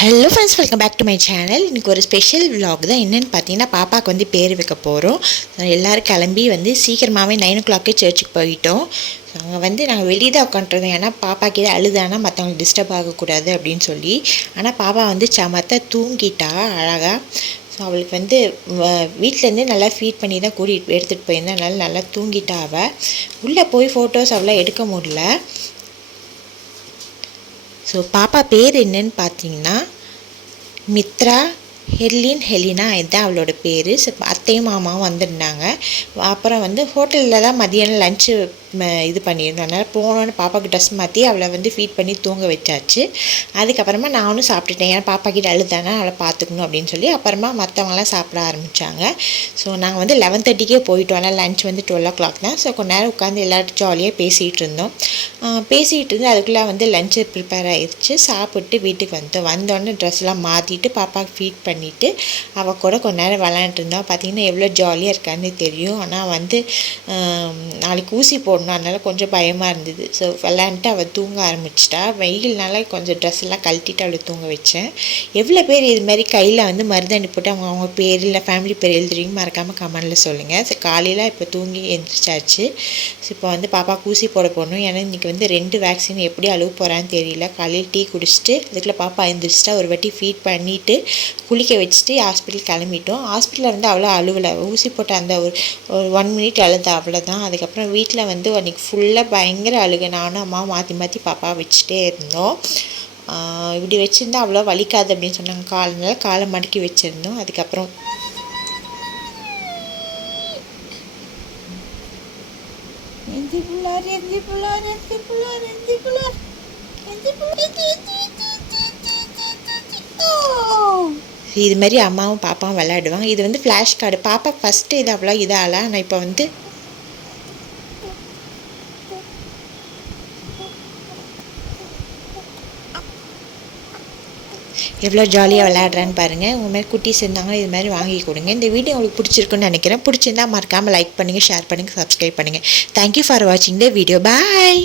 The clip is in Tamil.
Hello friends welcome back to my channel இன்றைக்கி ஒரு ஸ்பெஷல் விலாக் தான். என்னென்னு பார்த்தீங்கன்னா பாப்பாவுக்கு வந்து பேர் வைக்க போகிறோம் எல்லோரும் கிளம்பி வந்து சீக்கிரமாகவே நைன் ஓ கிளாக்கே சர்ச்சுக்கு போயிட்டோம். அங்கே வந்து நாங்கள் வெளியே தான் உட்காந்துருந்தோம் ஏன்னா பாப்பாக்கு எதாவது அழுதானா மற்றவங்களுக்கு டிஸ்டர்ப் ஆகக்கூடாது அப்படின்னு சொல்லி. ஆனால் பாப்பா வந்து சமத்த தூங்கிட்டா அழகாக ஸோ அவளுக்கு வந்து வீட்டிலேருந்தே நல்லா ஃபீட் பண்ணி தான் கூட்டிகிட்டு எடுத்துகிட்டு போயிருந்தேன் அதனால் நல்லா தூங்கிட்டா அவள் உள்ளே போய் ஃபோட்டோஸ் அவ்வளோ எடுக்க முடியல. ஸோ பாப்பா பேர் என்னன்னு பார்த்தீங்கன்னா மித்ரா ஹெர்லின் ஹெலினா இதுதான் அவளோட பேர். ஸோ அத்தையும் மாமாவும் வந்திருந்தாங்க. அப்புறம் வந்து ஹோட்டலில் தான் மதியானம் லஞ்சு இது பண்ணியிருந்தோம் அதனால் போனோன்னு பாப்பாவுக்கு ட்ரெஸ் மாற்றி அவளை வந்து ஃபீட் பண்ணி தூங்க வச்சாச்சு. அதுக்கப்புறமா நானும் சாப்பிட்டுட்டேன். ஏன்னா பாப்பா கிட்ட அழுதானே அவளை பார்த்துக்கணும் அப்படின்னு சொல்லி அப்புறமா மற்றவங்களாம் சாப்பிட ஆரம்பித்தாங்க ஸோ நாங்கள் வந்து லெவன் தேர்ட்டிக்கே போயிட்டோம். ஆனால் லஞ்ச் வந்து டுவெல் ஓ கிளாக் தான். ஸோ கொஞ்ச நேரம் உட்காந்து எல்லாரும் ஜாலியாக பேசிகிட்டு இருந்தோம். பேசிகிட்டு இருந்து அதுக்குள்ளே வந்து லஞ்சு ப்ரிப்பேர் ஆயிடுச்சு சாப்பிட்டு வீட்டுக்கு வந்தோம் வந்தோடனே ட்ரெஸ்லாம் மாற்றிட்டு பாப்பாவுக்கு ஃபீட் பண்ணிவிட்டு அவள் கூட கொஞ்ச நேரம் விளாண்டுட்டு இருந்தோம். எவ்வளோ ஜாலியாக இருக்கான்னு தெரியும். ஆனால் வந்து நாளைக்கு ஊசி போடணும் அதனால் கொஞ்சம் பயமாக இருந்தது. ஸோ விளாண்டுட்டு அவள் தூங்க ஆரம்பிச்சிட்டா. வெயில்னால கொஞ்சம் ட்ரெஸ் எல்லாம் கழட்டிட்டு அவளை தூங்க வச்சேன். எவ்வளோ பேர் இது மாதிரி கையில் வந்து மருதாணி போட்டு அவங்க அவங்க பேர் இல்லை ஃபேமிலி பேர் எழுதுறீங்க மறக்காமல் கமெண்டில் சொல்லுங்கள் ஸோ காலையில் இப்போ தூங்கி எழுந்திரிச்சாச்சு ஸோ இப்போ வந்து பாப்பா ஊசி போட போகணும் ஏன்னா இன்றைக்கி வந்து ரெண்டு வேக்சின் எப்படி அளவு போகிறான்னு தெரியல. காலையில் டீ குடிச்சிட்டு அதுக்குள்ளே பாப்பா எழுந்திரிச்சிட்டா ஒரு வாட்டி ஃபீட் பண்ணிவிட்டு குளிக்க வச்சுட்டு ஹாஸ்பிட்டல் கிளம்பிட்டோம். ஹாஸ்பிட்டலில் வந்து அவ்வளோ அழுவலை. ஊசி போட்ட அந்த ஒரு ஒரு ஒன் மினிட் அழுதா அவ்வளோதான் அதுக்கப்புறம் வீட்டில் வந்து அன்றைக்கி ஃபுல்லாக பயங்கர அழுகை. நானும் அம்மாவும் மாற்றி மாற்றி பாப்பா வச்சுட்டே இருந்தோம். இப்படி வச்சுருந்தா அவ்வளோ வலிக்காது அப்படின்னு சொன்னாங்க. காலனால காலை மடக்கி வச்சுருந்தோம். அதுக்கப்புறம் எந்தி புள்ளார் எந்தி புள்ளார் எந்தி புள்ளார் எந்தி புள்ளார். எந்தி புள்ளார் எந்தி எந்தி எந்தி எந்தி எந்தி எந்தி எந்தி ஓ! இது மாதிரி அம்மாவும் பாப்பாவும் விளையாடுவாங்க. இது வந்து ஃப்ளாஷ் கார்டு பாப்பா ஃபஸ்ட்டு இது அவ்வளோ இதாகல. ஆனால் இப்போ வந்து எவ்வளோ ஜாலியாக விளையாடுறான்னு பாருங்கள் உங்கள் மாதிரி குட்டீஸ் இருந்தாங்கன்னா இது மாதிரி வாங்கி கொடுங்க. இந்த வீடியோ உங்களுக்கு பிடிச்சிருக்குன்னு நினைக்கிறேன். பிடிச்சிருந்தா மறக்காமல் லைக் பண்ணுங்கள் ஷேர் பண்ணுங்கள் சப்ஸ்கிரைப் பண்ணுங்கள் தேங்க்யூ ஃபார் வாட்சிங் த வீடியோ பாய்